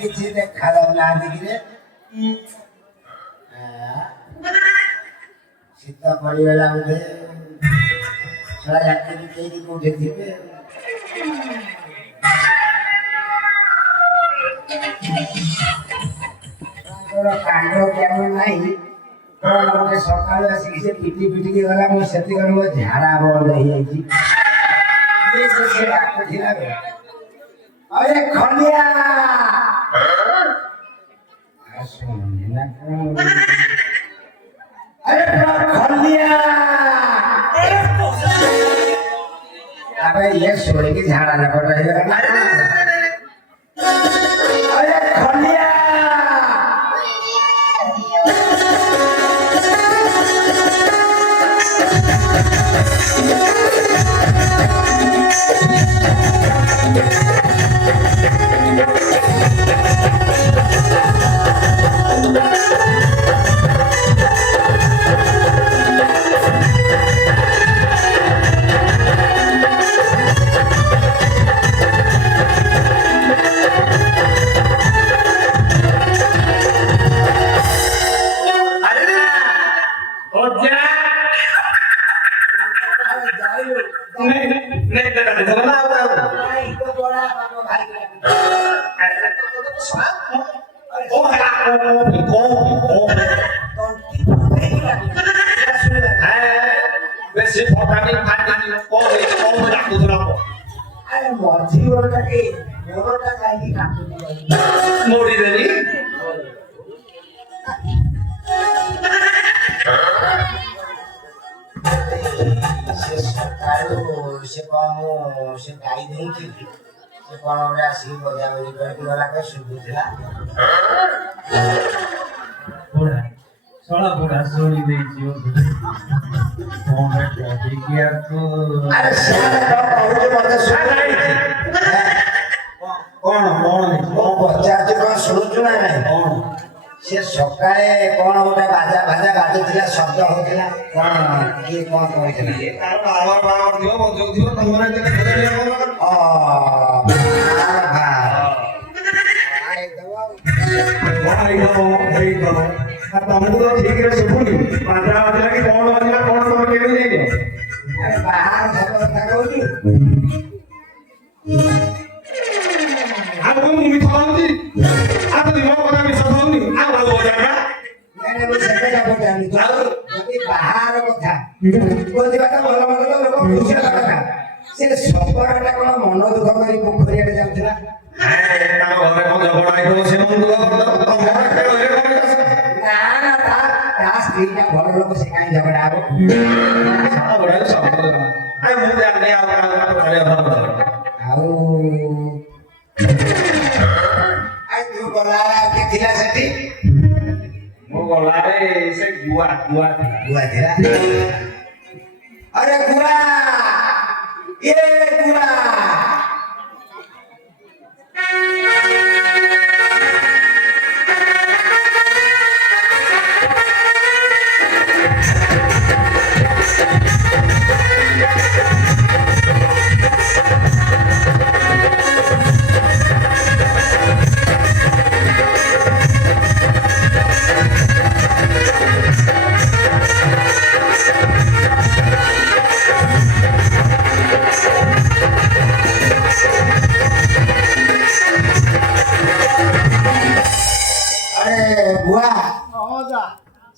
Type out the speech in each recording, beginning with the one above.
କିଛି ଦେଖାଯାଉନାହାନ୍ତି କିରେ ଶୀତ ପଡ଼ିଗଲା ବୋଧେ ଶଳା ଚାକିରି ଦେଇକି କୋଉଠି ଥିବେ କାଣ୍ଡ କେମନ ନାହିଁ ଗୋଟେ ସକାଳୁ ଆସିକି ସେ ପିଟିକି ଗଲା ମୁଁ ସେତିକି ମୋ ଝାଡ଼ା ବନ୍ଦ ହେଇଯାଇଛି ସେ ଡାକୁଥିଲା अरे खलिया अरे खलिया अबे ये सोने की झाड़ा ना पड़ रही है अरे खलिया से गाई नहीं थी से कौन बड़ा सी बजा बजी करके वाला का शुरू था बड़ा सोना बड़ा सोनी दे जियो कौन है क्या किया तो अरे सारा बहुत मत सुन रही थी कौन बच्चा तो कौन सुन चुना नहीं कौन से सकाळे कोण गोटे बाजा बाजा बाजुथिला शब्द होतिला कोण की कोण कहथिला ये तार बाबा बाबा दियो बजौ दियो तमरे केने खदले आ आई दवा आ तमको तो ठीक रे सुबुनी बाजा बाजला की कोण बाजला कोण तम केने जाइयो अरे बाहर सब କଥା कहउची आ कोन मिठा होती आ तो दिमाग पता मिठा होनी आ बाबू बजारा मैंने वो सेटा बजानी जाओ यदि बाहर কথা बोलदिबाटा ଭଲ ଭଲ लोक खुशी କଥା से सबरटा कोन मन दुख करी पोखरिया जाउथला ता घरे कोन झगड़ा आइतो से मन दुख ना ना ता स्त्री का घर लोक से काई झगड़ा आबो सारा बड़ा सब आई मु जाने आ घरे आउ आई तू गला के थिला सेठी मो गला रे से गुआ थिला अरे गुआ ये गुआ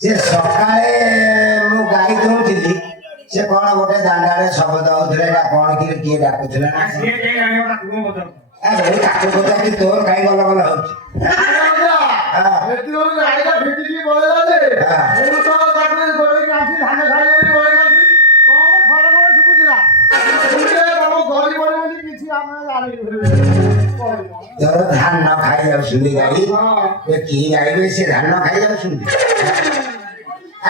से सकाळे मु गाई दउथिली से कोन गोटे दांडारे शब्द होतले ना कोन की के डाकुथले ना से के गाईटा तुम बता ए बहुत काटो बता कि तोर गाई गल गल होछ हां एती ओर गाईटा फिटी की बोलेला जे मु तो काटले गोली आसी धान खाइले बोले आसी कोन खड़ खड़ सुपुतिला सुने बाबू गली बोले बोली किछि आमे जानि तोर धान न खाइ जाउ सुली गाई ए की गाई से धान न खाइ जाउ सुली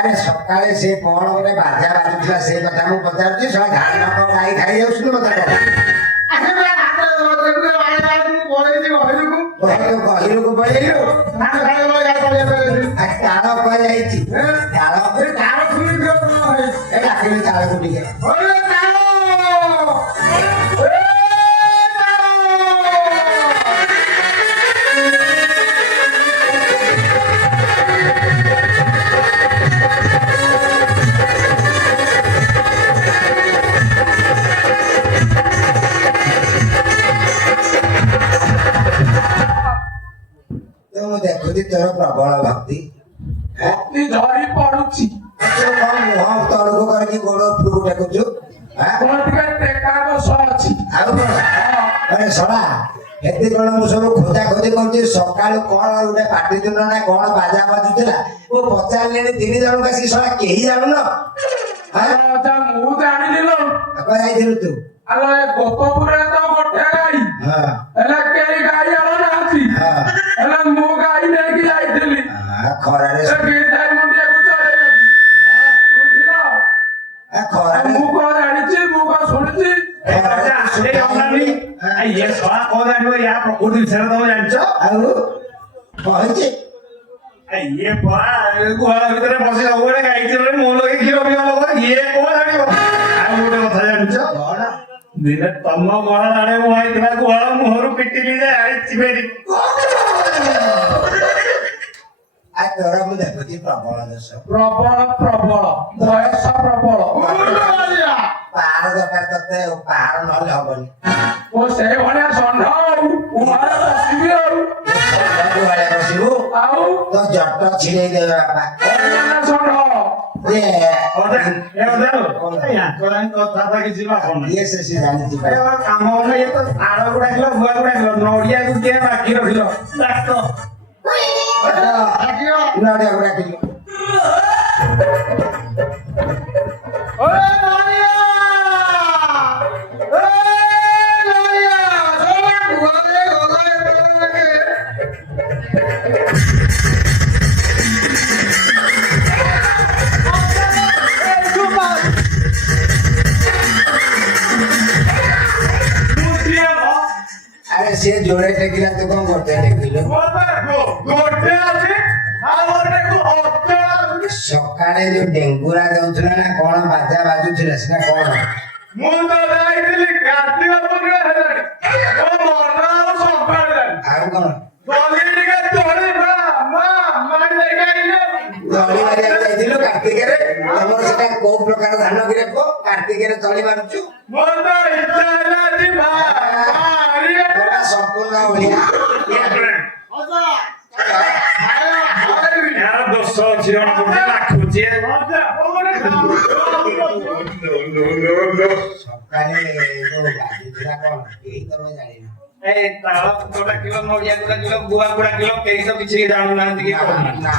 अरे सकाळे से कोण गोटे बाजा बाजुथला से कथा मु पचारछि सला धान न गाई खाइ जाउ सुली मत को अरे मैं हाथ देखु आले बात मु बोले जी गहिरु को पळेलु धान खाइ लो या पळे आ ताळ को जाईछि ताळ पर ताळ फुली दियो ए लाखिले ताळ गुडी के ओरे ताळ ए ताळ ପ୍ରବଳ ଭକ୍ତି ଝରି ପଡୁଛି ମୁହଁ ତଳକୁ କରିକି ଗୋଡ ଉପରକୁ ଟେକୁଛୁ ଅଛି ଆଉ କଣ ଶଳା ଏତେ କଣ ମୁଁ ସବୁ ଖୋଜା ଖୋଜି କରୁଛି ସକାଳୁ କଣ ଗୋଟେ ପାଟି ଦିନ ନା କଣ ବାଜା ବାଜୁଥିଲା ମୁଁ ପଚାରିଲିଣି 3 ଜଣଙ୍କୁ ଆସିକି ଶଳା କେହି ଜାଣୁନ ମୁଁ ଜାଣିଲି ଯାଇଥିଲୁ ତୁ ଆଲୋ ଏ ଗୋପପୁରରେ ତ ଗୋଟେ ଗାଈ ହେଲେ କେହି ଗାଈ ଆଣ ନାହାନ୍ତି ହେଲେ ମୁଁ ଗାଈ ନେଇକି ଯାଇଥିଲି ଖରାରେ ଖରାରେ ମୁଁ କଣ ଜାଣିଛି ମୁଁ କଣ ଶୁଣିଛି ଇଏ ଶଳା କଣ ଜାଣିବ ୟା ପ୍ରକୃତି ବିଷୟରେ ତମେ ଜାଣିଛ ଆଉ କହିଛି ଇଏ ଗୁହାଳ ଭିତରେ ବସି ସବୁବେଳେ ଗାଈ କ୍ଷୀରରେ ମୋ ଲଗେଇ କ୍ଷୀର ପିଇବା ଲୋକ ଇଏ କଣ ଜାଣିବ ଆଉ ଗୋଟେ କଥା ଜାଣିଛ ଦିନେ ତମ ଗୁହାଳ ଆଡେ ମୁଁ ହେଇଥିଲା ଗୁହାଳ ମୁହଁରୁ ପିଟିଲି ଯେ ଆଇଛି ଫେରି ତୋର ମୁଁ ଦେଖୁଛି ପ୍ରବଳ ଦୋଷ ପ୍ରବଳ ବୟସ ପ୍ରବଳ ପାହାର ଦରକାର ତତେ ପାହାର ନହେଲେ ହବନି ଓ ସେଇଭଳିଆ ଷଣ୍ଢ ବସିବି ବସିବୁ ଆଉ ତ ଜଟ ଛିଡେଇ ଦେବେ ବାପା ଷଣ୍ଢ କାମ ଇଏ ତ ତାଳ ଗୁଡାକିଲ ଭୁଆ ଗୁଡାକିଲ ନଡିଆକୁ କିଏ ବାକି ରଖିଲ ଡାକ अरे से जोड़े टेकिला तो कौन करते टेकिलो सकाळे जो डेंगुरा जाउथला ना कोन बाजा बाजुथला सेना कोन मु तो जाईली कार्तिक पूर्णिमा हेलानी ओ मरना संभाळला आउ कोन दली टिके तोड़ी मार देखाइलो दली मारिया जाइथिलो कार्तिक रे तमर सेटा को प्रकार धान गिरे को कार्तिक रे तली मारुछु मो तो इच्छा ହେଲା जी मारी बड़ा संपूर्ण ओलिया यार दोस्तों जीवन को लाखुचे सकाळे जो बाजुथला कोन केही तमे जानिना ए ताळ कोटा किलो नोडिया कोटा किलो गुआ कोटा किलो केही तो किछि जानु ना कि ना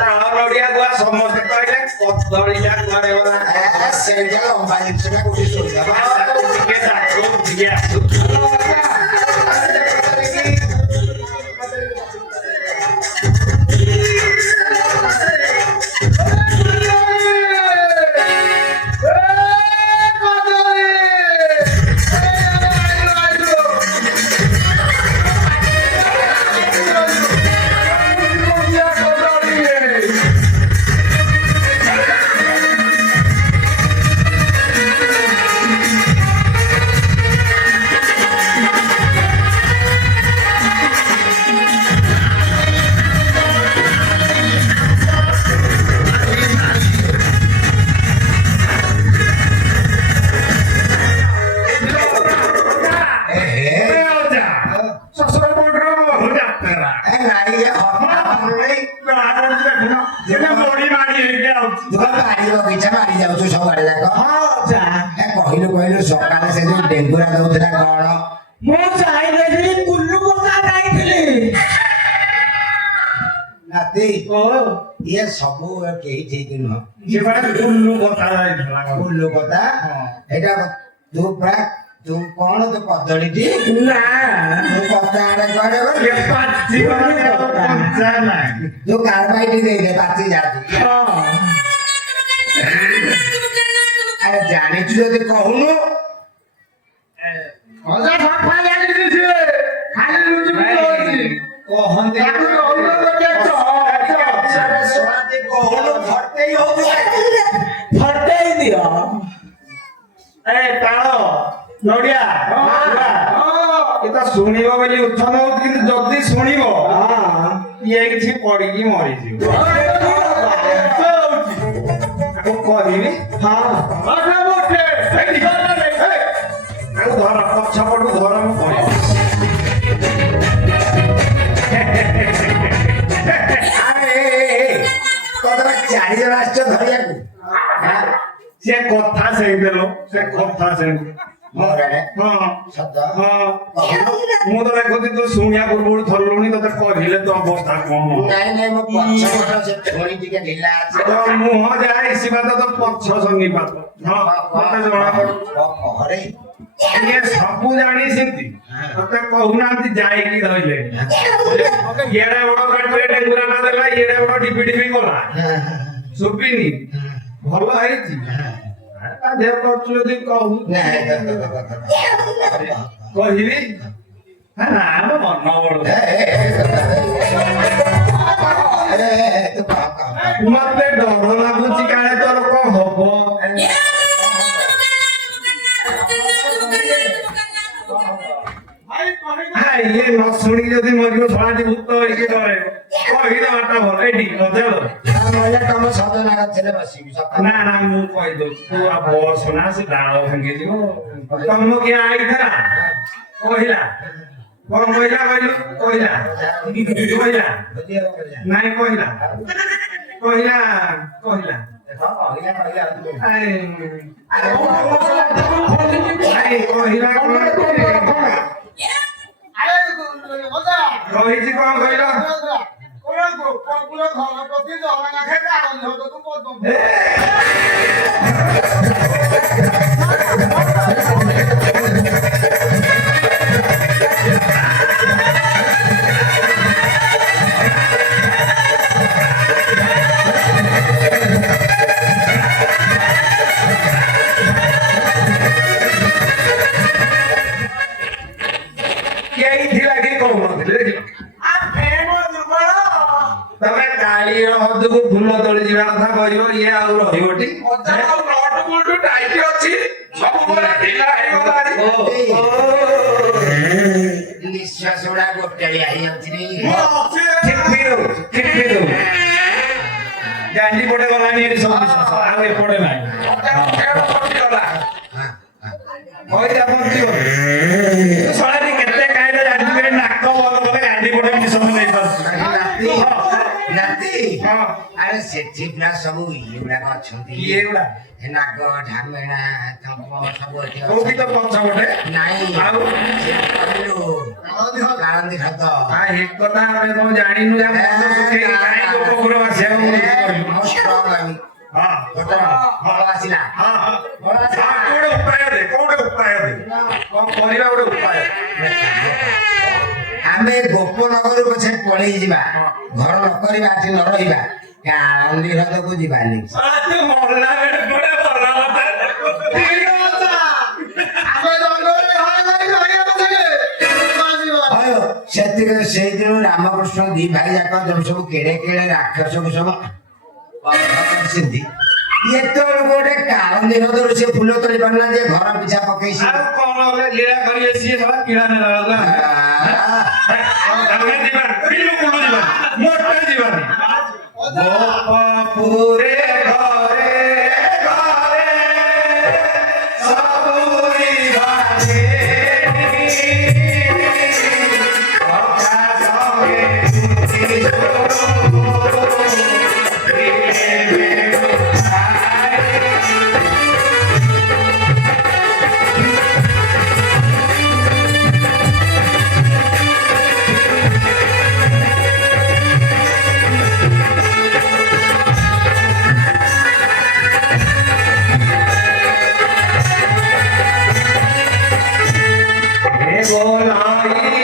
ताळ नोडिया गुआ समस्त कहले कदळीला कुआरे होला सेजा लंबाई सेटा कोठी सोइला के डाको दिया କହିଲୁ ସକାଳେ ସେ ଯୋଉ ଡେଙ୍ଗୁରା ଦଉଥିଲା କଣ ମୁଁ ଯାଇଥିଲି କୁଲ୍ଲୁ କଥା ଯାଇଥିଲି ନାତି ଇଏ ସବୁ କେହି ଠିକ ନୁହଁ ଯେ ମାନେ କୁଲ୍ଲୁ କଥା ଯାଇଥିଲା କୁଲ୍ଲୁ କଥା ଏଇଟା ତୁ ପ୍ରାୟ ତୁ କଣ ତୁ କଦଳୀଟି ନା ତୁ କଥା ଆଡେ କୁଆଡେ ଏ ପାଚି ମାନେ ପଞ୍ଚା ନାହିଁ ତୁ କାରବାଇଟି ଦେଇଦେ ପାଚି ଯାଆନ୍ତୁ अरे जानिछु जदि कहूनु मजा फटफा जानिछु से खाली रुचि होछि कहंते ताकू कहूनु गोटे सोनाते कहूनु फटते ही होउ फटते ही दियो ए ताळ नोडिया ଏ ତ ଶୁଣିବ ବୋଲି ଉଚ୍ଛନ ହଉଛି କିନ୍ତୁ ଯଦି ଶୁଣିବ ଇଏ କିଛି ପଡିକି ମରିଯିବ ତାକୁ କହିବି ଧର ପଛପଟୁ ଧର ମୁଁ କହିବି ଜଣ ଆସିଛ ଧରିବାକୁ ସେ କଥା ସେମିତି ଲୋ ସେ କଥା ସେମିତି ମୋର ଆଡେ ହଁ ସତ ହଁ ମୁଁ ତ ଦେଖୁଛି ତୁ ଶୁଣିବା ପୂର୍ବରୁ ଥରିଲୁଣି ତତେ କହିଲେ ତୋ ଅବସ୍ଥା କଣ ନାଇଁ ନାଇଁ ମୋ ପଛ ପଟ ସେ ଠୋଣି ଟିକେ ଢିଲା ଅଛି ତୋ ମୁହଁ ଯାହା ଇସିପାତ ତ ପଛ ସନ୍ନିପାତ ହଁ ମତେ ଜଣା ଘରେ ଇଏ ସବୁ ଜାଣିଛନ୍ତି ତତେ କହୁନାହାନ୍ତି ଯାଇକି ଧଇଲେ ଇଏଡେ ବଡ କାଟିଲେ ଡେଙ୍ଗୁରା ନା ଦେଲା ଇଏଡେ ବଡ ଡିପି ଡିପି କଲା ଶୁଭିନି ଭଲ ହେଇଛି ଦେହ କରୁଛୁ ଯଦି କହୁ କହିବି ନା ମନ ବଳ ମତେ ଡର ଲାଗୁଛି କାଳେ ତୋର କଣ ହବ ଇଏ ନ ଶୁଣି ଯଦି ମରିବ ଶଳାଟି ଭୂତ ହେଇକି ଡରେ କହିଦବାଟା ଭଲ ଏଇଠି ଅଜଳ ତମ ସଜନା ଗଛରେ ବସିବି ନା ନା ମୁଁ କହିଦଉଛି ତୁ ଆଉ ବସ ନା ସେ ଡାଳ ଭାଙ୍ଗିଯିବ ତମ କିଏ ଆଇଥିଲା କହିଲା କଣ କହିଲା କହିଲୁ କହିଲା କହିଲା ନାଇଁ କହିଲା କହିଲା କହିଲା କହିଲା କହିଛି କଣ କହିଲ ତମେ କାଳିର ହଦକୁ ଫୁଲ ତୋଳି ଯିବା କଥା କହିବ ଇଏ ଆଉ ରହିବଟି ନିଶ୍ୱାସ ଗୁଡା ଗୋଟାଳିଆ ହେଇଯାଉଛି ଗାଣ୍ଡି ପଟେ ଗଲାଣି ଏଠି ସବୁ ଆଉ ଏପଟେ ନାହିଁ କହିଦା ପହଞ୍ଚିବ ଶଳାଟି କେତେ କାହିଁରେ ଜାଣିଥିବେ ନାକ ବନ୍ଦ କଲେ ଗାଣ୍ଡି ପଟେ ମିଶନ ନେଇପାରୁଛି ଆରେ ସେଠି ପୁରା ସବୁ ଇଏ ଗୁଡାକ ଅଛନ୍ତି ଇଏ ଗୁଡା ନାଗ ଢାମେଣା ତମ୍ପ ସବୁ କୋଉଠି ତ ପଛ ଗୋଟେ ନାଇଁ ଆଉ କାଳନ୍ଦୀ ଖତ ଏ କଥା ଆମେ କଣ ଜାଣିନୁ ଆସିଲା ଗୋଟେ ଉପାୟ ଦେ କୋଉଟେ ଉପାୟ ଦେ କଣ କରିବା ଗୋଟେ ଉପାୟ ଆମେ ଗୋପନଗର ପଛେ ପଳେଇ ଯିବା ଘର ନ କରିବା ଏଠି ନ ରହିବା କାଳନ୍ଦୀ ହ୍ରଦକୁ ଯିବାନି ସେତିକି ସେଇଦିନ ରାମକୃଷ୍ଣ ଦି ଭାଇ ଯାକ ଯୋଉ ସବୁ କେଡେ କେଡେ ରାକ୍ଷସକୁ ସବୁ କରିଛନ୍ତି ଏତେବେଳକୁ ଗୋଟେ କାଳନ୍ଦୀ ହ୍ରଦରୁ ସେ ଫୁଲ ତୋଳି ପାରିଲା ଯେ ଘର ପିଛା ପକେଇଛି କଣ ଲୀଳା କରି ସିଏ କିଣା ନେଲା ଯିବାନି ଗୋପପୁରେ ଘରେ ଘରେ ସବୁରି ଘରେ କଥା ସଙ୍ଗେ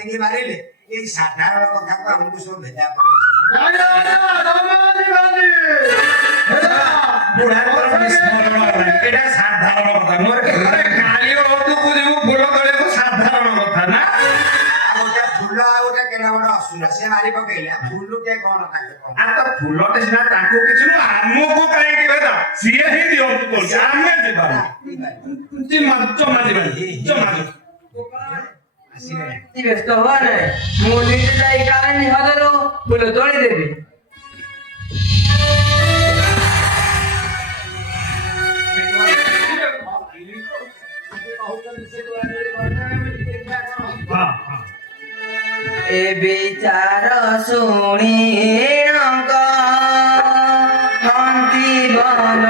ପତିକି ମାରିଲେ ଏଇ ସାଧାରଣ କଥାକୁ ଆମକୁ ସବୁ ଭେଦା ପକେଇଛି। ଏଇଟା ସାଧାରଣ କଥା ନୁହେଁ। କାଲି ତୁ ଯିବୁ ଫୁଲ ତଳିକୁ ସାଧାରଣ କଥା ନା। ଆଉ ଗୋଟେ ଫୁଲ ଆଉ ଗୋଟେ କେଡେ ବଡ ଅସୁର ସେ ମାରି ପକେଇଲା ଫୁଲଟେ କଣ ତାଙ୍କେ କଣ ଆଉ ତ ଫୁଲଟେ ସିନା ତାଙ୍କୁ କିଛି ନୁହଁ ଆମକୁ କାହିଁକି ଭେଦ ସିଏ ହିଁ ଦିଅନ୍ତୁ କରୁଛି ଆମେ ଯିବାନି ଜମା ଯିବାନି। ଆସିଲେ ବ୍ୟସ୍ତ ହବା ନାହିଁ ମୁଁ ନିଜେ ଯାଇ କାଳେ ନିହତରୁ ଫୁଲ ତୋଳି ଦେବି। ଏ ବିଚାର ଶୁଣି ହନ୍ତି ବନ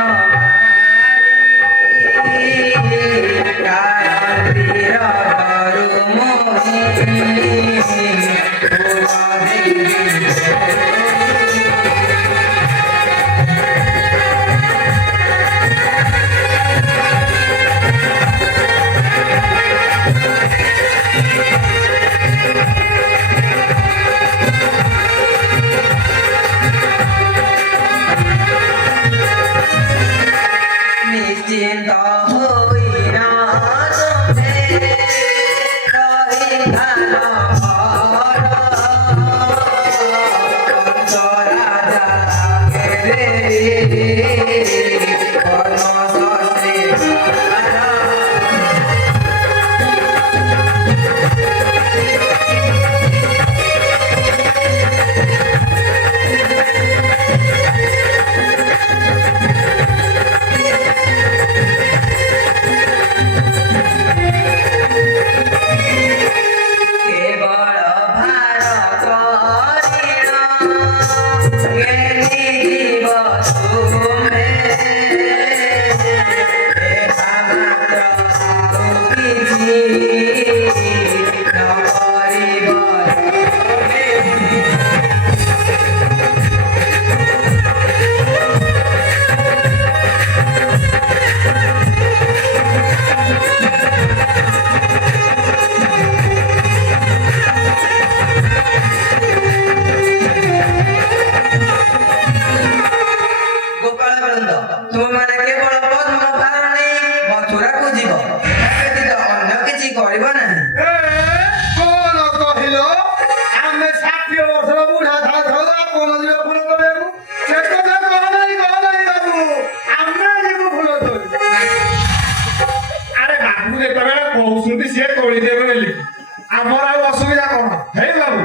ଆମର ଆଉ ଅସୁବିଧା କଣ ହେଇ ବାବୁ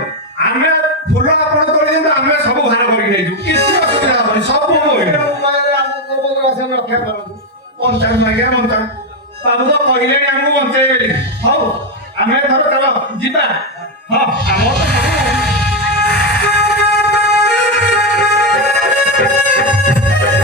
ଆମେ ଫୁଲ ଆପଣ କରିଦିଅନ୍ତୁ ଆମେ ସବୁ ଭାର କରିକି ନେଇଯିବୁ କିଛି ଅସୁବିଧା ହବନି ସବୁ ପଞ୍ଚାୟତ ଆଜ୍ଞା ପଞ୍ଚାୟତ ବାବୁ ତ କହିଲେଣି ଆମକୁ ବଞ୍ଚେଇବେନି ହଉ ଆମେ ଧର ଚାଲ ଯିବା ହଁ ଆମର ତ